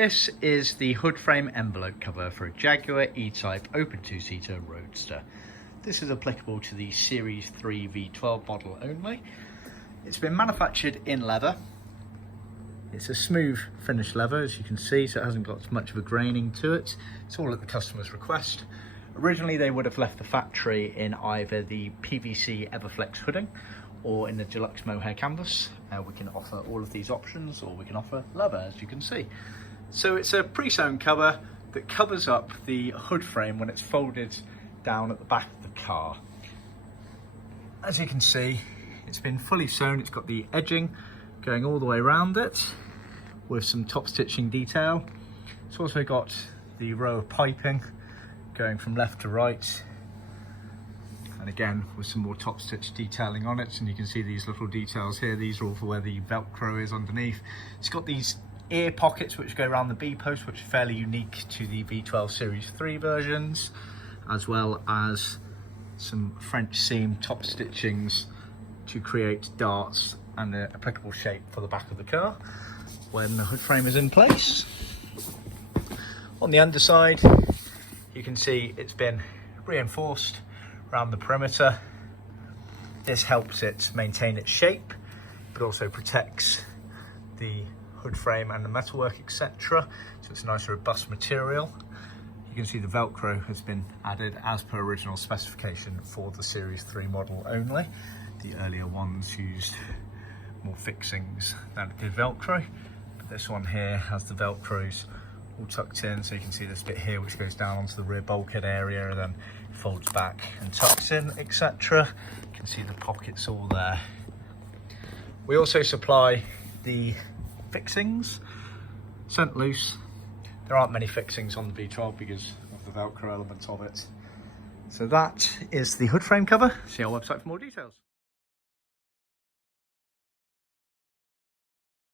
This is the hood frame envelope cover for a Jaguar E Type open two-seater Roadster. This is applicable to the Series 3 V12 model only. It's been manufactured in leather. It's a smooth finished leather, as you can see, so it hasn't got much of a graining to it. It's all at the customer's request. Originally they would have left the factory in either the PVC Everflex hooding or in the Deluxe Mohair canvas. We can offer all of these options, or we can offer leather, as you can see. So it's a pre-sewn cover that covers up the hood frame when it's folded down at the back of the car. As you can see, it's been fully sewn. It's got the edging going all the way around it with some top stitching detail. It's also got the row of piping going from left to right, and again with some more top stitch detailing on it. And you can see these little details here. These are all for where the Velcro is underneath. It's got these ear pockets which go around the B-post, which are fairly unique to the V12 Series 3 versions, as well as some French seam top stitchings to create darts and the applicable shape for the back of the car when the hood frame is in place. On the underside, you can see it's been reinforced around the perimeter. This helps it maintain its shape, but also protects the hood frame and the metalwork, etc. So it's a nice robust material. You can see the Velcro has been added as per original specification for the Series 3 model only. The earlier ones used more fixings than it did Velcro, but this one here has the Velcros all tucked in. So you can see this bit here which goes down onto the rear bulkhead area and then folds back and tucks in, etc. You can see the pockets all there. We also supply the fixings sent loose. There aren't many fixings on the V12 because of the Velcro element of it. So that is the hood frame cover. See our website for more details.